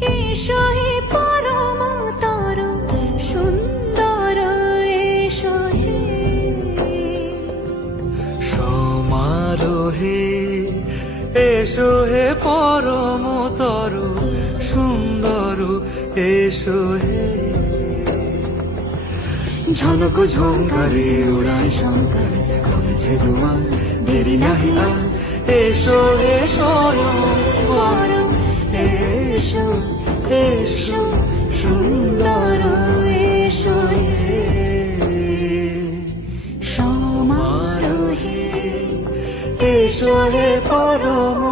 এসো হে পরম তর সুন্দর, এসো হে সমারোহে এসো হে পরমতর সুন্দর, এসো হে ঝনক ঝঙ্কারে উড়ায় শঙ্কর, খুলেছে দুয়ার দেরি নাহি আর, এসো হে স্বয়ং পরম, এসো এসো সুন্দর, এসো হে সমারোহে এসো হে পরম